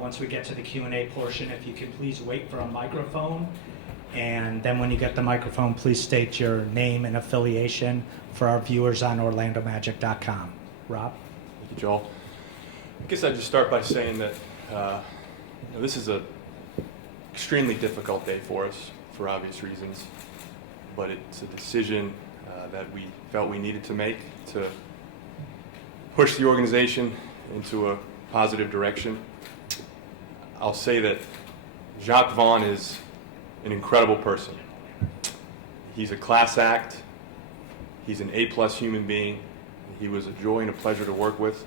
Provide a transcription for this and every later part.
once we get to the Q&A portion, if you could please wait for a microphone. And then when you get the microphone, please state your name and affiliation for our viewers on OrlandoMagic.com. Rob? Thank you, Joel. I guess I'd just start by saying that this is an extremely difficult day for us for obvious reasons, but it's a decision that we felt we needed to make to push the organization into a positive direction. I'll say that Jacque Vaughn is an incredible person. He's a class act. He's an A-plus human being. He was a joy and a pleasure to work with,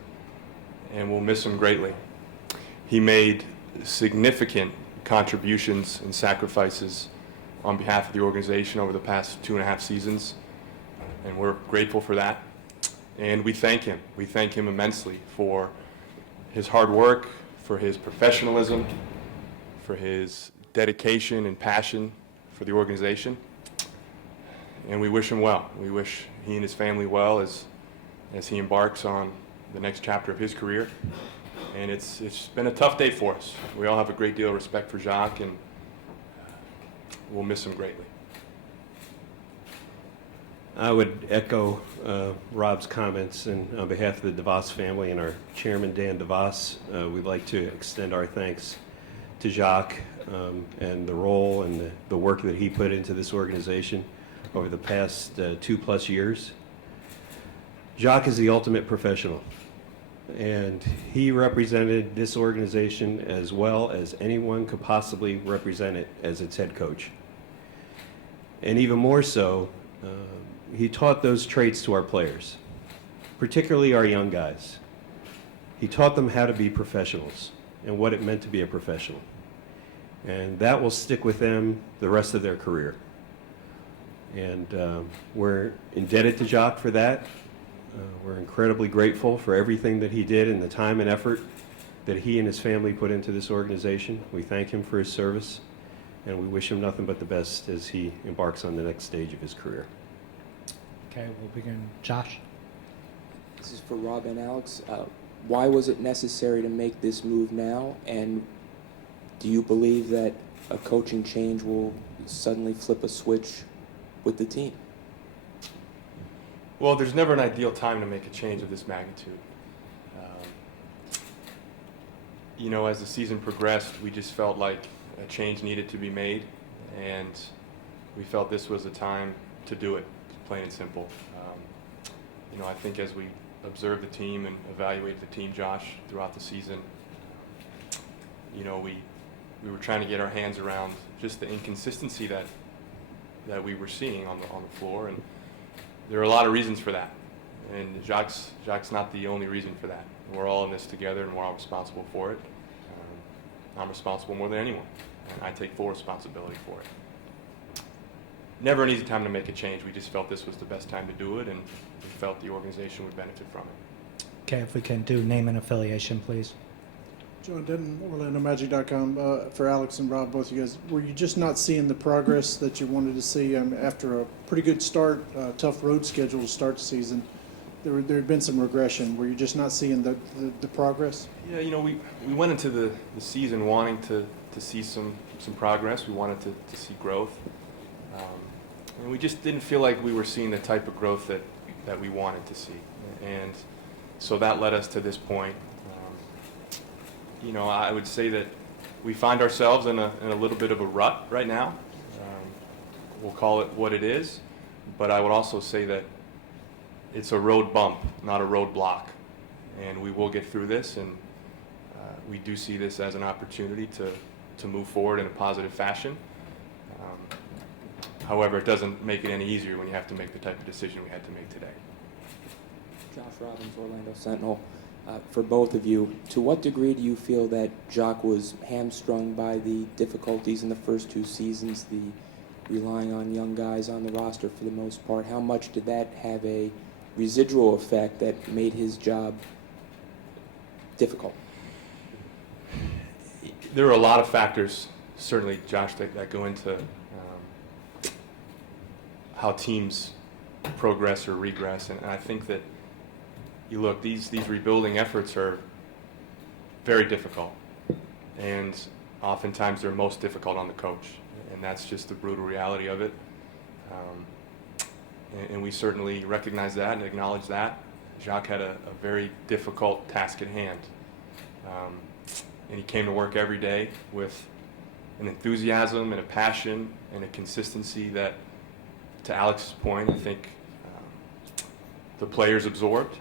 and we'll miss him greatly. He made significant contributions and sacrifices on behalf of the organization over the past 2.5 seasons, and we're grateful for that. And we thank him. We thank him immensely for his hard work, for his professionalism, for his dedication and passion for the organization. And we wish him well. We wish he and his family well as he embarks on the next chapter of his career. And it's been a tough day for us. We all have a great deal of respect for Jacque, and we'll miss him greatly. I would echo Rob's comments, and on behalf of the DeVos family and our chairman, Dan DeVos, we'd like to extend our thanks to Jacque and the role and the work that he put into this organization over the past 2+ years. Jacque is the ultimate professional, and he represented this organization as well as anyone could possibly represent it as its head coach. And even more so, he taught those traits to our players, particularly our young guys. He taught them how to be professionals and what it meant to be a professional. And that will stick with them the rest of their career. And we're indebted to Jacque for that. We're incredibly grateful for everything that he did and the time and effort that he and his family put into this organization. We thank him for his service, and we wish him nothing but the best as he embarks on the next stage of his career. Okay, we'll begin. Josh? This is for Rob and Alex. Why was it necessary to make this move now? And do you believe that a coaching change will suddenly flip a switch with the team? Well, there's never an ideal time to make a change of this magnitude. As the season progressed, we just felt like a change needed to be made, and we felt this was the time to do it, plain and simple. I think as we observed the team and evaluated the team, Josh, throughout the season, we were trying to get our hands around just the inconsistency that we were seeing on the floor, and there are a lot of reasons for that. And Jacque's not the only reason for that. We're all in this together, and we're all responsible for it. I'm responsible more than anyone, and I take full responsibility for it. Never an easy time to make a change. We just felt this was the best time to do it, and we felt the organization would benefit from it. Okay, if we can do name and affiliation, please. John Denton, OrlandoMagic.com. For Alex and Rob, both of you guys, were you just not seeing the progress that you wanted to see after a pretty good start, tough road schedule to start the season? There had been some regression. Were you just not seeing the progress? Yeah, we went into the season wanting to see some progress. We wanted to see growth. And we just didn't feel like we were seeing the type of growth that we wanted to see. And so that led us to this point. I would say that we find ourselves in a little bit of a rut right now. We'll call it what it is. But I would also say that it's a road bump, not a road block. And we will get through this, and we do see this as an opportunity to move forward in a positive fashion. However, it doesn't make it any easier when you have to make the type of decision we had to make today. Josh Robbins, Orlando Sentinel. For both of you, to what degree do you feel that Jacque was hamstrung by the difficulties in the first 2 seasons, the relying on young guys on the roster for the most part? How much did that have a residual effect that made his job difficult? There are a lot of factors, certainly, Josh, that go into how teams progress or regress, and I think that you look, these rebuilding efforts are very difficult. and oftentimes they're most difficult on the coach, and that's just the brutal reality of it. And we certainly recognize that and acknowledge that. Jacque had a very difficult task at hand, and he came to work every day with an enthusiasm and a passion and a consistency that, to Alex's point, I think the players absorbed.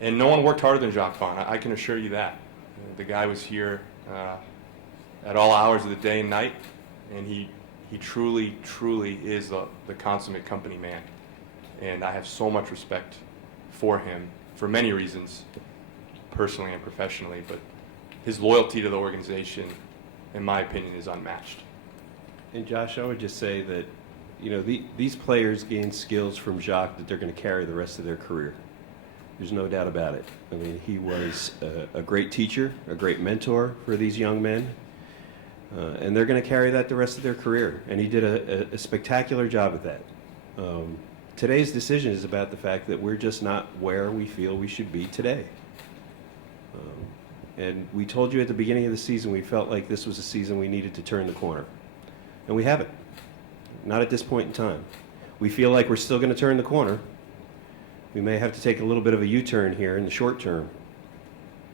And no one worked harder than Jacque Vaughn. I can assure you that. The guy was here at all hours of the day and night, and he truly, truly is the consummate company man. And I have so much respect for him for many reasons, personally and professionally, but his loyalty to the organization, in my opinion, is unmatched. And Josh, I would just say that, you know, these players gain skills from Jacque that they're going to carry the rest of their career. There's no doubt about it. I mean, he was a great teacher, a great mentor for these young men, and they're going to carry that the rest of their career. And he did a spectacular job at that. Today's decision is about the fact that we're just not where we feel we should be today. And we told you at the beginning of the season we felt like this was a season we needed to turn the corner. And we haven't. Not at this point in time. We feel like we're still going to turn the corner. We may have to take a little bit of a U-turn here in the short term.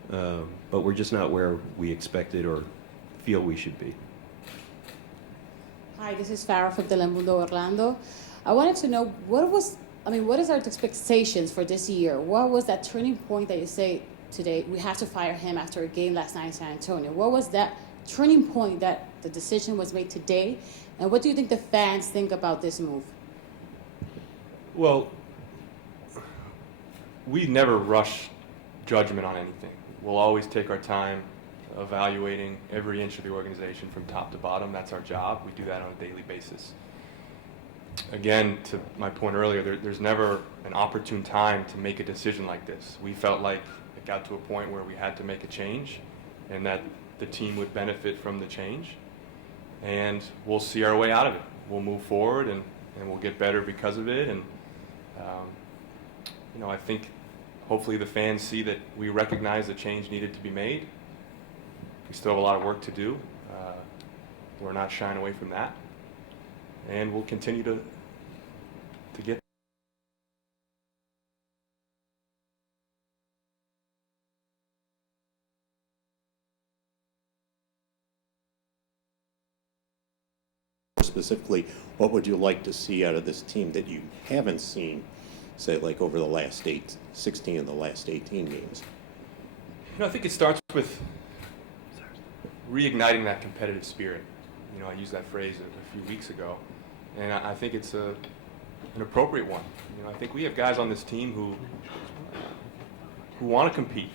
But we're just not where we expected or feel we should be. Hi, this is Farah from Telemundo Orlando. I wanted to know what is our expectations for this year? What was that turning point that you say today we have to fire him after a game last night in San Antonio? What was that turning point that the decision was made today? And what do you think the fans think about this move? Well, we never rush judgment on anything. We'll always take our time evaluating every inch of the organization from top to bottom. That's our job. We do that on a daily basis. Again, to my point earlier, there's never an opportune time to make a decision like this. We felt like it got to a point where we had to make a change and that the team would benefit from the change. And we'll see our way out of it. We'll move forward and we'll get better because of it. And, you know, I think hopefully the fans see that we recognize the change needed to be made. We still have a lot of work to do. We're not shying away from that. And we'll continue to get specifically, what would you like to see out of this team that you haven't seen, say, like over the last 16 of the last 18 games? You know, I think it starts with reigniting that competitive spirit. You know, I used that phrase a few weeks ago, and I think it's an appropriate one. You know, I think we have guys on this team who want to compete.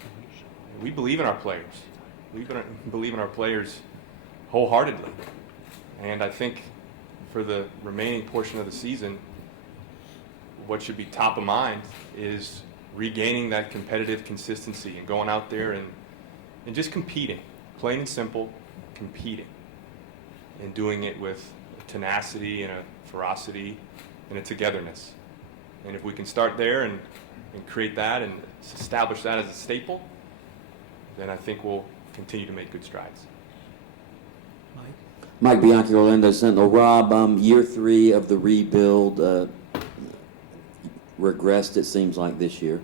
We believe in our players. We believe in our players wholeheartedly. And I think for the remaining portion of the season, what should be top of mind is regaining that competitive consistency and going out there and just competing, plain and simple, competing, and doing it with tenacity and a ferocity and a togetherness. And if we can start there and create that and establish that as a staple, then I think we'll continue to make good strides. Mike Bianchi, Orlando Sentinel. Rob, year 3 of the rebuild regressed, it seems like, this year.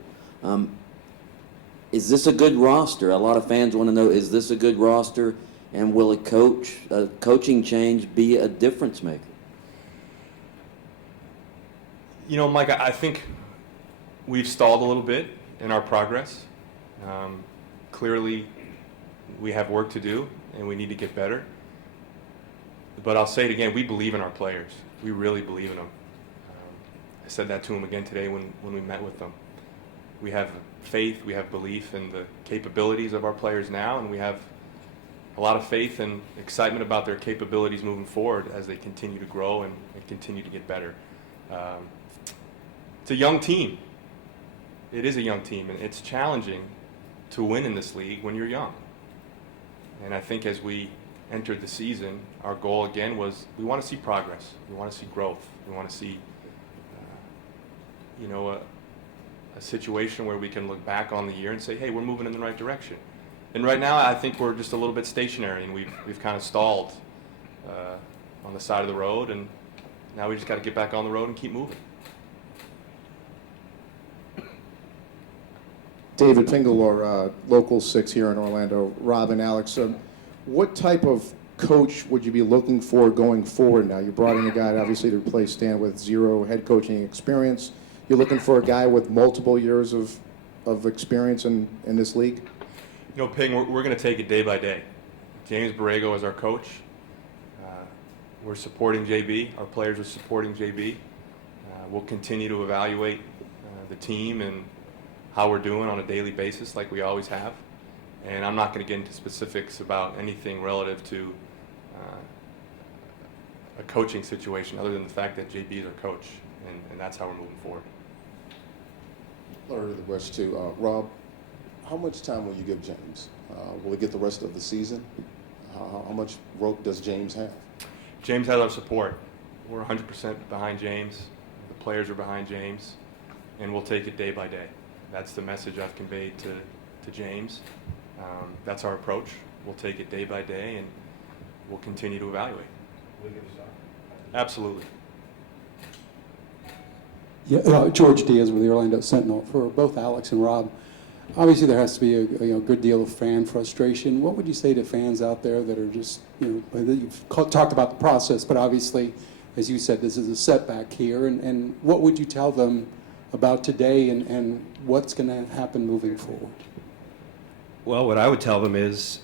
Is this a good roster? A lot of fans want to know, is this a good roster, and will a coaching change be a difference maker? You know, Mike, I think we've stalled a little bit in our progress. Clearly, we have work to do, and we need to get better. But I'll say it again, we believe in our players. We really believe in them. I said that to them again today when we met with them. We have faith, we have belief in the capabilities of our players now, and we have a lot of faith and excitement about their capabilities moving forward as they continue to grow and continue to get better. It's a young team. It is a young team, and it's challenging to win in this league when you're young. And I think as we entered the season, our goal again was we want to see progress. We want to see growth. We want to see, a situation where we can look back on the year and say, hey, we're moving in the right direction. And right now, I think we're just a little bit stationary, and we've kind of stalled on the side of the road, and now we just got to get back on the road and keep moving. David Pingalore, Local 6 here in Orlando. Rob and Alex, what type of coach would you be looking for going forward now? You brought in a guy, obviously, to replace Stan with 0 head coaching experience. You're looking for a guy with multiple years of experience in this league? You know, Ping, we're going to take it day by day. James Borrego is our coach. We're supporting JB. Our players are supporting JB. We'll continue to evaluate the team and how we're doing on a daily basis like we always have. And I'm not going to get into specifics about anything relative to a coaching situation other than the fact that JB is our coach, and that's how we're moving forward. Or the rest too. Rob, how much time will you give James? Will he get the rest of the season? How much rope does James have? James has our support. We're 100% behind James. The players are behind James, and we'll take it day by day. That's the message I've conveyed to James. That's our approach. We'll take it day by day, and we'll continue to evaluate. Will you give a shot? Absolutely. Yeah, George Diaz with the Orlando Sentinel. For both Alex and Rob, obviously there has to be a good deal of fan frustration. What would you say to fans out there that are just, you've talked about the process, but obviously, as you said, this is a setback here, and what would you tell them about today and what's going to happen moving forward? Well, what I would tell them is,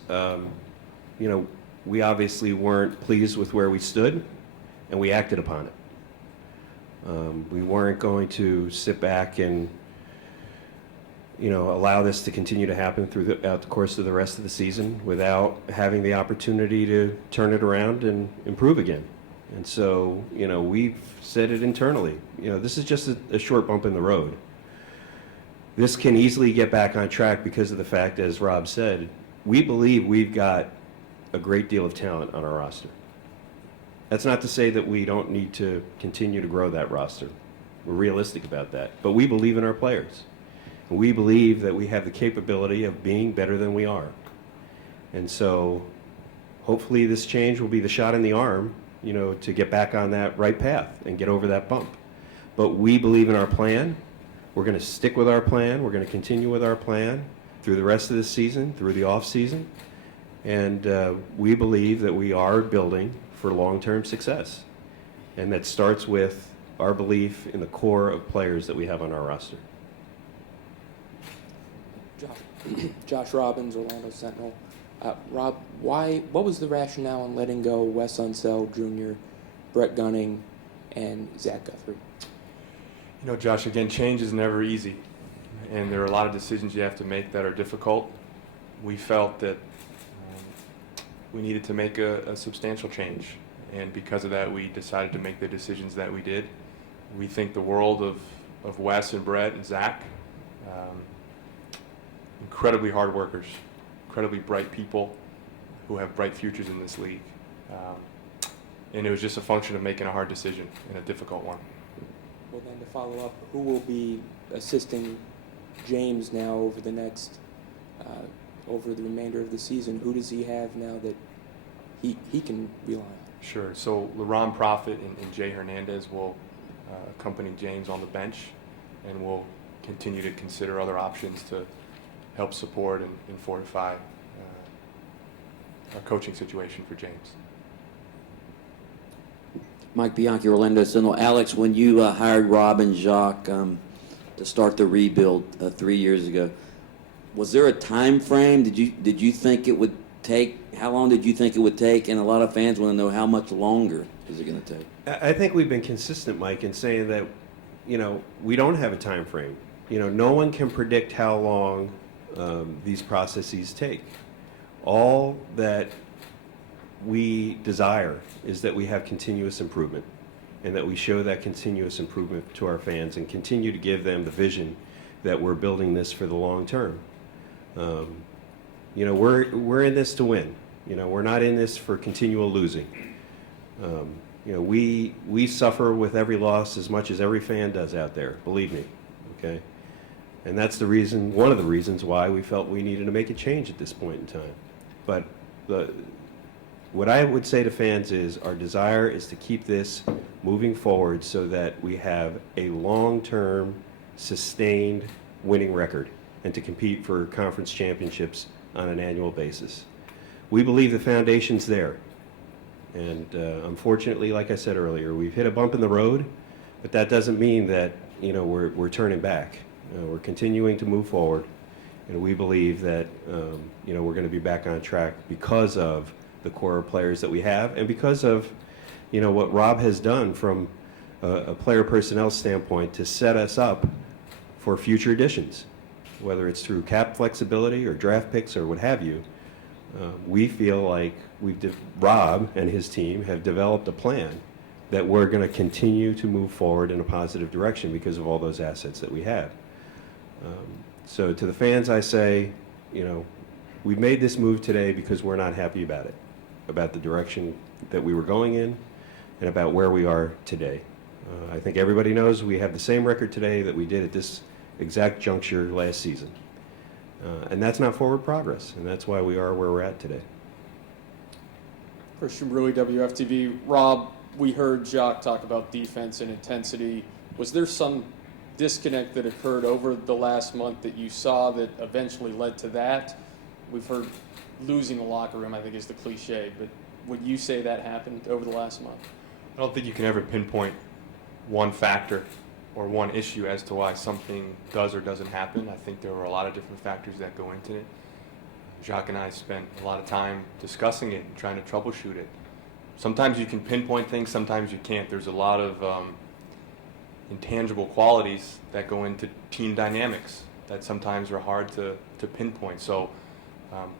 we obviously weren't pleased with where we stood, and we acted upon it. We weren't going to sit back and, allow this to continue to happen throughout the course of the rest of the season without having the opportunity to turn it around and improve again. And so, we've said it internally. This is just a short bump in the road. This can easily get back on track because of the fact, as Rob said, we believe we've got a great deal of talent on our roster. That's not to say that we don't need to continue to grow that roster. We're realistic about that. But we believe in our players. And we believe that we have the capability of being better than we are. And so hopefully this change will be the shot in the arm, to get back on that right path and get over that bump. But we believe in our plan. We're going to stick with our plan. We're going to continue with our plan through the rest of the season, through the off season. And we believe that we are building for long-term success. And that starts with our belief in the core of players that we have on our roster. Josh Robbins, Orlando Sentinel. Rob, what was the rationale in letting go Wes Unseld Jr., Brett Gunning, and Zach Guthrie? Josh, again, change is never easy, and there are a lot of decisions you have to make that are difficult. We felt that we needed to make a substantial change, and because of that, we decided to make the decisions that we did. We think the world of Wes and Brett and Zach. Incredibly hard workers, incredibly bright people who have bright futures in this league. And it was just a function of making a hard decision and a difficult one. Well, then to follow up, who will be assisting James now over the next, over the remainder of the season? Who does he have now that he can rely on? Sure. So LaRon Prophet and Jay Hernandez will accompany James on the bench, and we'll continue to consider other options to help support and fortify our coaching situation for James. Mike Bianchi, Orlando Sentinel. Alex, when you hired Rob and Jacque to start the rebuild 3 years ago, was there a time frame? Did you think it would take? How long did you think it would take? And a lot of fans want to know how much longer is it going to take. I think we've been consistent, Mike, in saying that, we don't have a time frame. No one can predict how long these processes take. All that we desire is that we have continuous improvement, and that we show that continuous improvement to our fans and continue to give them the vision that we're building this for the long term. We're in this to win. We're not in this for continual losing. We suffer with every loss as much as every fan does out there, believe me, okay? And that's the reason, one of the reasons why we felt we needed to make a change at this point in time. But what I would say to fans is our desire is to keep this moving forward so that we have a long-term, sustained winning record and to compete for conference championships on an annual basis. We believe the foundation's there. And unfortunately, like I said earlier, we've hit a bump in the road, but that doesn't mean that, you know, we're turning back. We're continuing to move forward, and we believe that, you know, we're going to be back on track because of the core players that we have and because of, you know, what Rob has done from a player personnel standpoint to set us up for future additions, whether it's through cap flexibility or draft picks or what have you. We feel like Rob and his team have developed a plan that we're going to continue to move forward in a positive direction because of all those assets that we have. So to the fans, I say, you know, we made this move today because we're not happy about it, about the direction that we were going in and about where we are today. I think everybody knows we have the same record today that we did at this exact juncture last season. And that's not forward progress, and that's why we are where we're at today. Christian Brewy, WFTV. Rob, we heard Jacque talk about defense and intensity. Was there some disconnect that occurred over the last month that you saw that eventually led to that? We've heard losing the locker room, I think, is the cliche, but would you say that happened over the last month? I don't think you can ever pinpoint one factor or one issue as to why something does or doesn't happen. I think there were a lot of different factors that go into it. Jacque and I spent a lot of time discussing it and trying to troubleshoot it. Sometimes you can pinpoint things, sometimes you can't. There's a lot of intangible qualities that go into team dynamics that sometimes are hard to pinpoint. So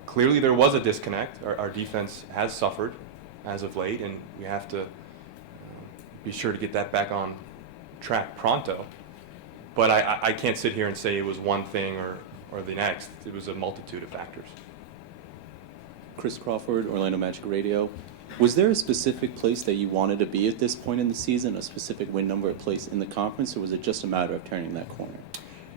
clearly there was a disconnect. Our defense has suffered as of late, and we have to be sure to get that back on track pronto. But I can't sit here and say it was one thing or the next. It was a multitude of factors. Chris Crawford, Orlando Magic Radio. Was there a specific place that you wanted to be at this point in the season, a specific win number, a place in the conference, or was it just a matter of turning that corner?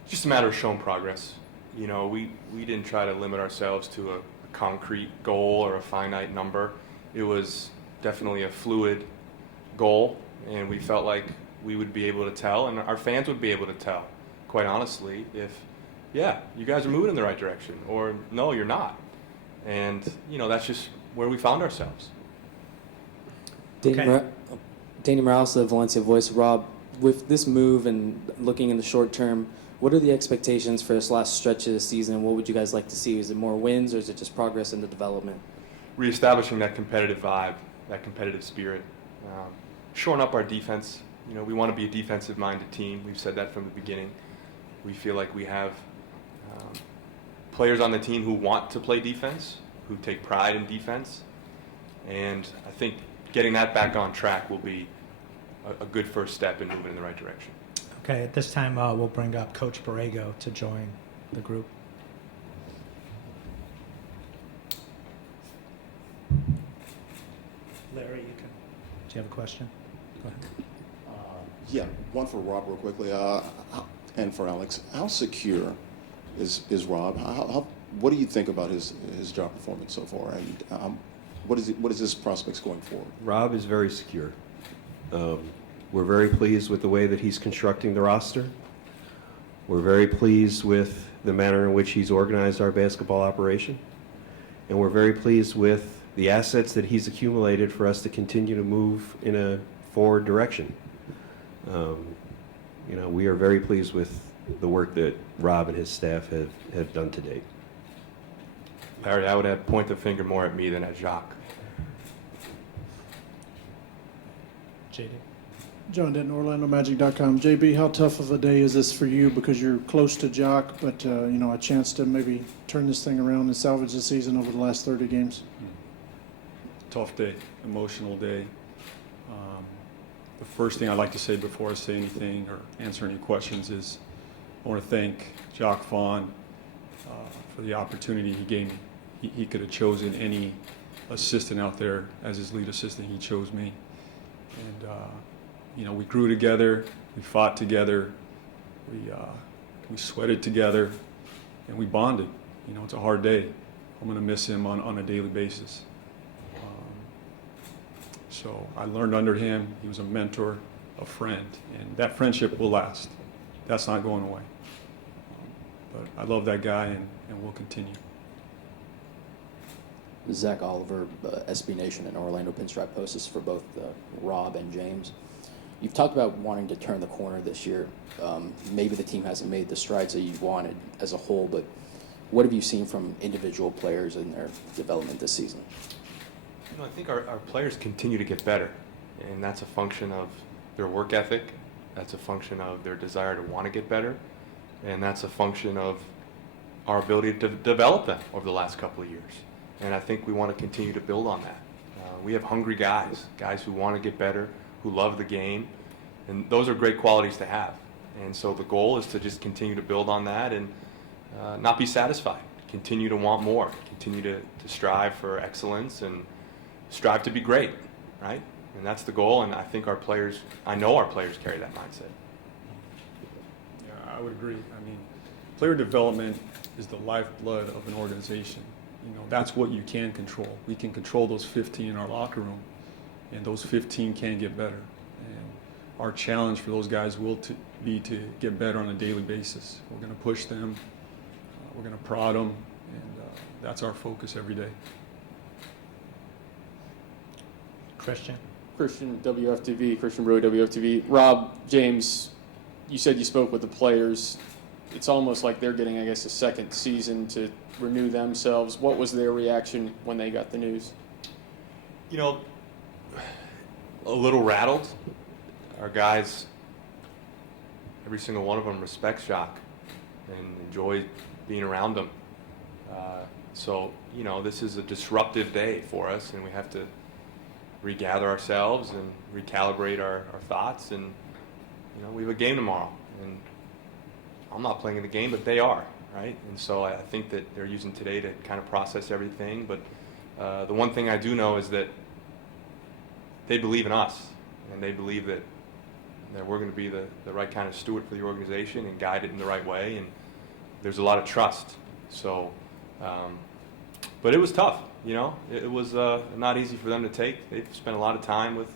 Just a matter of showing progress. You know, we didn't try to limit ourselves to a concrete goal or a finite number. It was definitely a fluid goal, and we felt like we would be able to tell, and our fans would be able to tell, quite honestly, if, yeah, you guys are moving in the right direction, or no, you're not. And, you know, that's just where we found ourselves. Danny Morales of Valencia Voice. Rob, with this move and looking in the short term, what are the expectations for this last stretch of the season? What would you guys like to see? Is it more wins, or is it just progress in the development? Reestablishing that competitive vibe, that competitive spirit, shoring up our defense. You know, we want to be a defensive-minded team. We've said that from the beginning. We feel like we have players on the team who want to play defense, who take pride in defense, and I think getting that back on track will be a good first step in moving in the right direction. Okay, at this time, we'll bring up Coach Borrego to join the group. Larry, do you have a question? Go ahead. Yeah, one for Rob real quickly, and for Alex. How secure is Rob? What do you think about his job performance so far, and what is his prospects going forward? Rob is very secure. We're very pleased with the way that he's constructing the roster. We're very pleased with the manner in which he's organized our basketball operation. And we're very pleased with the assets that he's accumulated for us to continue to move in a forward direction. You know, we are very pleased with the work that Rob and his staff have done to date. Larry, I would have point the finger more at me than at Jacque. JD. John Denton, OrlandoMagic.com. JB, how tough of a day is this for you, because you're close to Jacque, but you know, a chance to maybe turn this thing around and salvage the season over the last 30 games? Tough day, emotional day. The first thing I'd like to say before I say anything or answer any questions is I want to thank Jacque Vaughn for the opportunity he gave me. He could have chosen any assistant out there as his lead assistant. He chose me. And, you know, we grew together, we fought together, we We sweated together, and we bonded. You know, it's a hard day. I'm going to miss him on a daily basis. So I learned under him. He was a mentor, a friend, and that friendship will last. That's not going away. But I love that guy, and we'll continue. Zach Oliver, SB Nation and Orlando Pinstripe Post. This is for both Rob and James. You've talked about wanting to turn the corner this year. Maybe the team hasn't made the strides that you wanted as a whole, but what have you seen from individual players in their development this season? You know, I think our players continue to get better, and that's a function of their work ethic, that's a function of their desire to want to get better, and that's a function of our ability to develop them over the last couple of years. And I think we want to continue to build on that. We have hungry guys who want to get better, who love the game, and those are great qualities to have. And so the goal is to just continue to build on that and not be satisfied, continue to want more, continue to strive for excellence and strive to be great, right? And that's the goal, and I think I know our players carry that mindset. Yeah, I would agree. I mean, player development is the lifeblood of an organization. You know, that's what you can control. We can control those 15 in our locker room, and those 15 can get better. And our challenge for those guys will be to get better on a daily basis. We're going to push them, we're going to prod them, and that's our focus every day. Christian? Christian, WFTV, Christian Brewer, WFTV. Rob, James, you said you spoke with the players. It's almost like they're getting, I guess, a second season to renew themselves. What was their reaction when they got the news? You know, a little rattled. Our guys, every single one of them respects Jacque and enjoy being around him. So, you know, this is a disruptive day for us, and we have to regather ourselves and recalibrate our thoughts. And, you know, we have a game tomorrow, and I'm not playing in the game, but they are, right? And so I think that they're using today to kind of process everything. But the one thing I do know is that they believe in us, and they believe that we're going to be the right kind of steward for the organization and guide it in the right way. And there's a lot of trust. So, but it was tough, you know. It was not easy for them to take. They've spent a lot of time with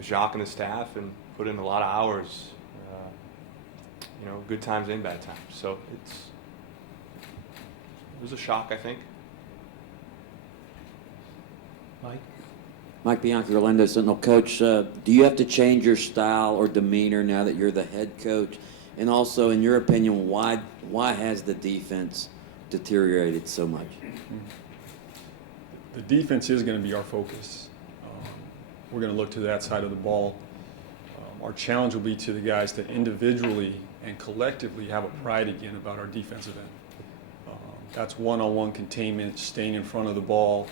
Jacque and the staff and put in a lot of hours. You know, good times and bad times. So it was a shock, I think. Mike? Mike Bianchi, Orlando Sentinel. Coach, do you have to change your style or demeanor now that you're the head coach? And also, in your opinion, why has the defense deteriorated so much? The defense is going to be our focus. We're going to look to that side of the ball. Our challenge will be to the guys to individually and collectively have a pride again about our defensive end. That's one-on-one containment, staying in front of the ball,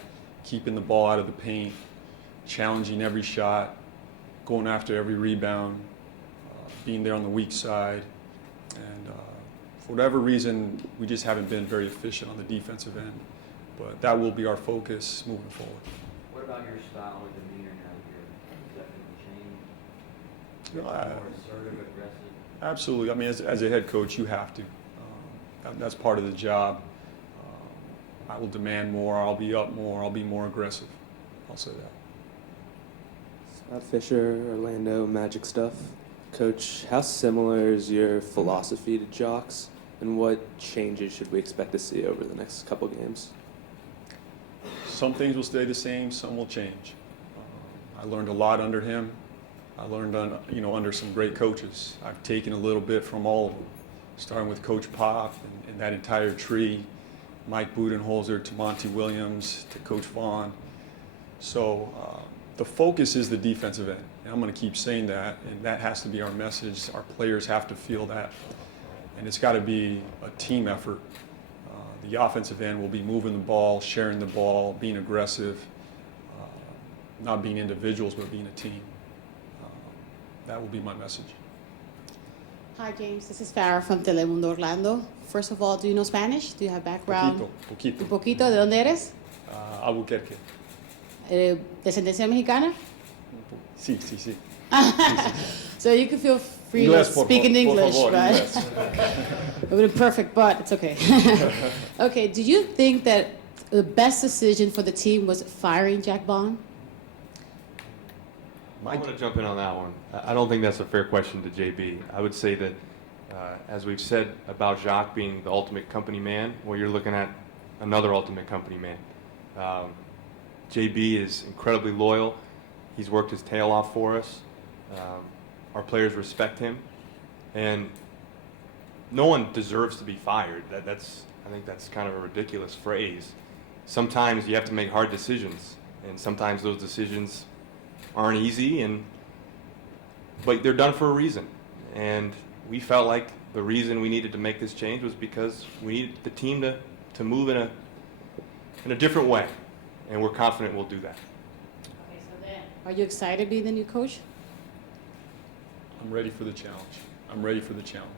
keeping the ball out of the paint, challenging every shot, going after every rebound, being there on the weak side. And for whatever reason, we just haven't been very efficient on the defensive end. But that will be our focus moving forward. What about your style or demeanor now that you're, is that going to change? You know, More assertive, aggressive? Absolutely. I mean, as a head coach, you have to. That's part of the job. I will demand more. I'll be up more. I'll be more aggressive. I'll say that. Scott Fisher, Orlando Magic Stuff. Coach, how similar is your philosophy to Jacque's, and what changes should we expect to see over the next couple games? Some things will stay the same. Some will change. I learned a lot under him. I learned under some great coaches. I've taken a little bit from all of them, starting with Coach Pop and that entire tree, Mike Budenholzer to Monty Williams to Coach Vaughn. So the focus is the defensive end. And I'm going to keep saying that, and that has to be our message. Our players have to feel that. And it's got to be a team effort. The offensive end will be moving the ball, sharing the ball, being aggressive, not being individuals, but being a team. That will be my message. Hi, James. This is Farah from Telemundo Orlando. First of all, do you know Spanish? Do you have background? Poquito. Un poquito. ¿De dónde eres? Albuquerque. ¿Descendencia mexicana? Sí. So you can feel free to speak in English, but it would have been perfect, but it's okay. Okay, do you think that the best decision for the team was firing Jacque Vaughn? I'm going to jump in on that one. I don't think that's a fair question to JB. I would say that, as we've said about Jacque being the ultimate company man, well, you're looking at another ultimate company man. JB is incredibly loyal. He's worked his tail off for us. Our players respect him, and no one deserves to be fired. I think that's kind of a ridiculous phrase. Sometimes you have to make hard decisions, and sometimes those decisions aren't easy, but they're done for a reason. And we felt like the reason we needed to make this change was because we needed the team to move in a different way, and we're confident we'll do that. Okay, so then, are you excited to be the new coach? I'm ready for the challenge. I'm ready for the challenge.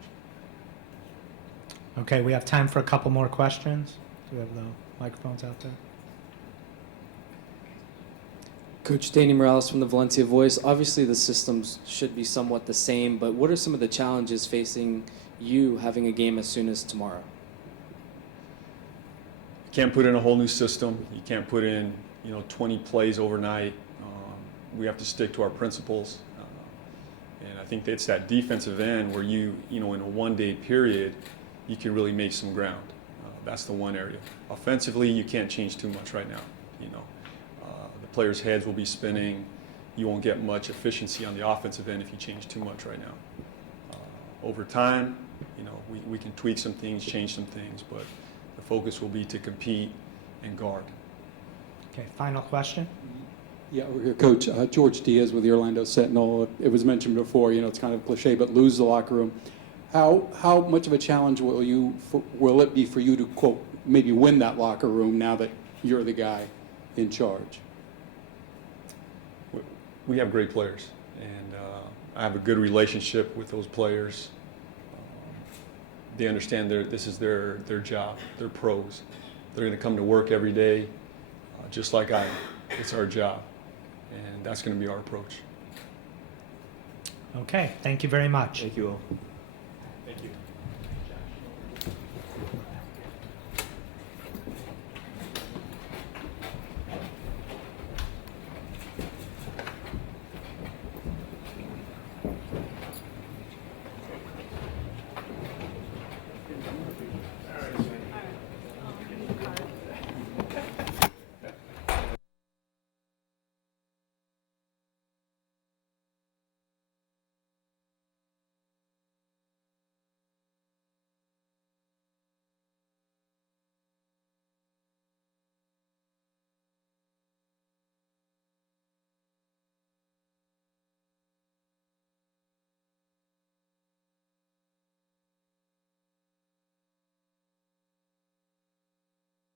Okay, we have time for a couple more questions. Do we have the microphones out there? Coach Danny Morales from the Valencia Voice. Obviously, the systems should be somewhat the same, but what are some of the challenges facing you having a game as soon as tomorrow? You can't put in a whole new system. You can't put in 20 plays overnight. We have to stick to our principles. And I think it's that defensive end where in a one-day period, you can really make some ground. That's the one area. Offensively, you can't change too much right now. The players' heads will be spinning. You won't get much efficiency on the offensive end if you change too much right now. Over time, we can tweak some things, change some things, but the focus will be to compete and guard. Okay, final question. Yeah, we're here, Coach. George Diaz with the Orlando Sentinel. It was mentioned before, it's kind of cliche, but lose the locker room. How much of a challenge will it be for you to, quote, maybe win that locker room now that you're the guy in charge? We have great players, and I have a good relationship with those players. They understand this is their job. They're pros. They're going to come to work every day, just like I am. It's our job, and that's going to be our approach. Okay, thank you very much. Thank you all. Thank you.